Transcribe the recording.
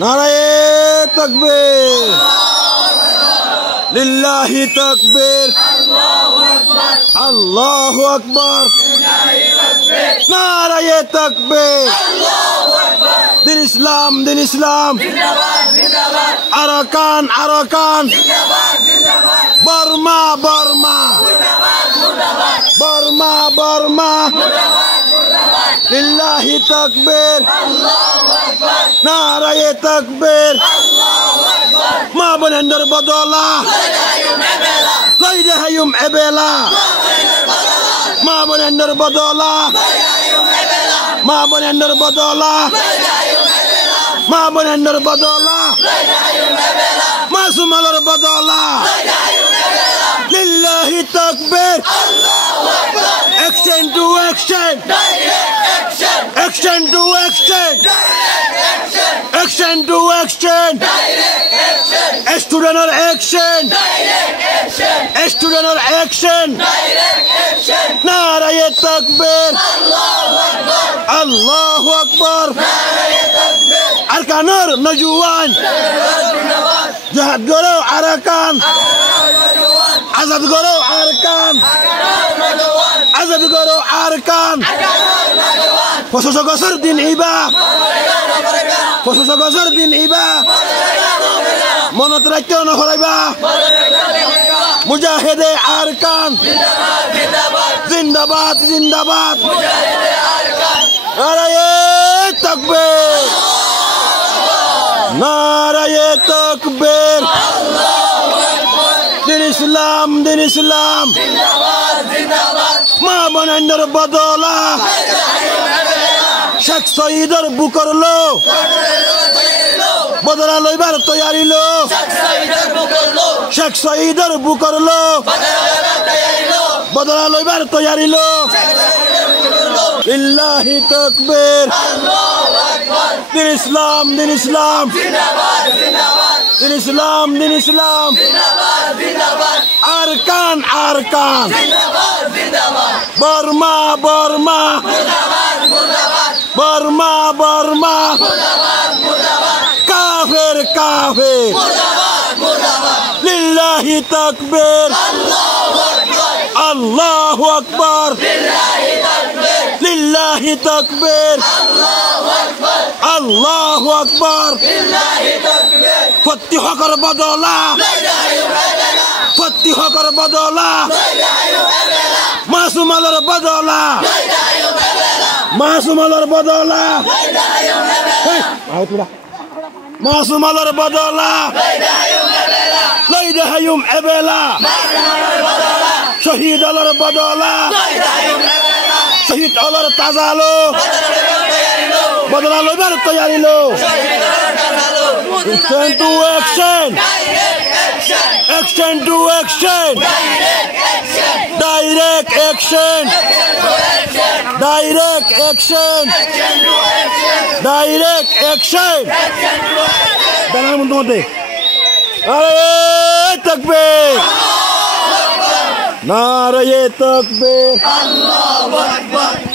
নারায়ে তাকবীর লিল্লাহি তাকবীর আল্লাহু আকবার নারায়ে তাকবীর দিন ইসলাম আরাকান বর্মা লিল্লাহি তাকবীর নারায়ে তাকবীর মা বোনেদের বদলা লইরে হায়ুম এবেলা মা বোনেদের বদলা মাসুমালের বদলা লিল্লাহি তাকবীর Action to action. Action to action. Action to action. Student action. Student action. নারায়ে তাকবীর আল্লাহু আকবার আরকানুর নজওয়ান জিহাদ করো আরাকান আজাদ করো আরকান পঁচিশ বছর দিন ইবা মনত রাখিও নহরাইবা মুজাহিদে আরকান জিন্দাবাদ নারায়ে তাকবীর দিন ইসলাম মা বোনেদের বদলা শেখ শহীদের বুকর লো বদলা লইবার তৈয়ারি লো শেখ শহীদের বুকর লো বদলা লইবার তৈয়ারি লো লিল্লাহি তাকবীর দিন ইসলাম আরকান বর্মা কাফের লিল্লাহি তাকবীর আল্লাহু আকবার লিল্লাহি তাকবীর আল্লাহু আকবার ফতিহ কর বদলা মাসুমালের বদলা লইরে হায়ুম এবেলা শহীদ আলার বদলা শহীদ আলার তাজালো বদলা লইবার তৈয়ারি লো Action to action. Direct action. Dalam untuk mati. Naaraye takbir. Naaraye takbir. Allahu Akbar.